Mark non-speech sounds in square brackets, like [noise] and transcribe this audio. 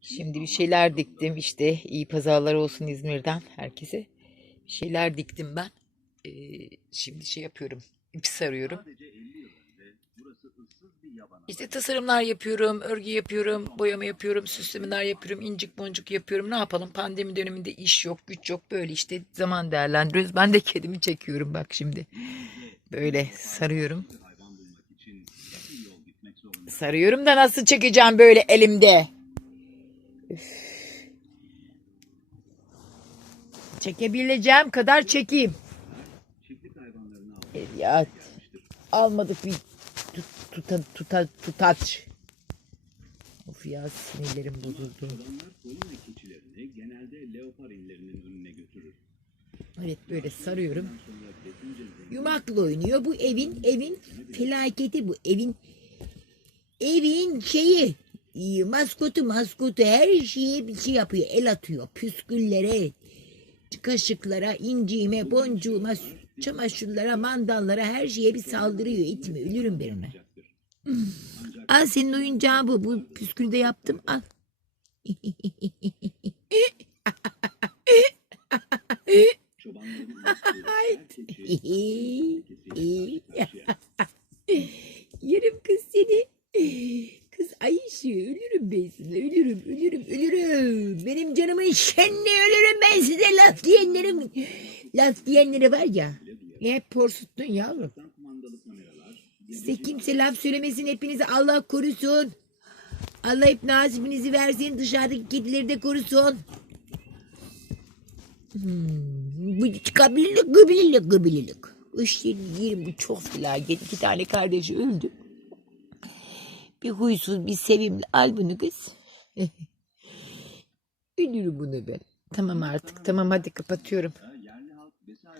Şimdi bir şeyler diktim işte iyi pazarlar olsun İzmir'den herkese. Bir şeyler diktim ben. Ee, şimdi şey yapıyorum. ip sarıyorum. İşte tasarımlar yapıyorum, örgü yapıyorum, boyama yapıyorum, süslemeler yapıyorum, incik boncuk yapıyorum. Ne yapalım? Pandemi döneminde iş yok, güç yok. Böyle işte zaman değerlendiriyoruz. Ben de kedimi çekiyorum bak şimdi. Böyle sarıyorum. Sarıyorum da nasıl çekeceğim böyle elimde? Çekebileceğim kadar çekeyim. E, Ya almadık bir tut, tuta, tuta, tutaç. Of ya sinirlerim bozuldu. Çobanlar koyun ve keçilerini genelde leopar illerinin önüne götürür. Evet böyle sarıyorum. Yumakla oynuyor. Bu evin evin felaketi bu. Evin evin şeyi maskotu maskotu her şeye bir şey yapıyor. El atıyor. Püsküllere, kaşıklara, inciğime, boncuğuma, çamaşırlara, mandallara her şeye bir saldırıyor. İtme ölürüm ona. [laughs] Al senin oyuncağın bu. Bu püskülü de yaptım. Al. [laughs] Yerim kız seni. Kız Ayşe ölürüm ben size ölürüm ölürüm ölürüm. Benim canımın şenliği ölürüm ben size laf diyenlerim. Laf diyenleri var ya. Hep porsuttun yavrum. Size kimse laf söylemesin hepinizi Allah korusun. Allah hep nasibinizi versin dışarıdaki kedileri de korusun. Hmm, bu çıkabilirlik gıbililik gıbililik. İşte yerim bu çok felaket. İki tane kardeşi öldü. Bir huysuz bir sevimli. Al bunu kız. [laughs] Ölürüm bunu ben. Tamam artık tamam hadi kapatıyorum.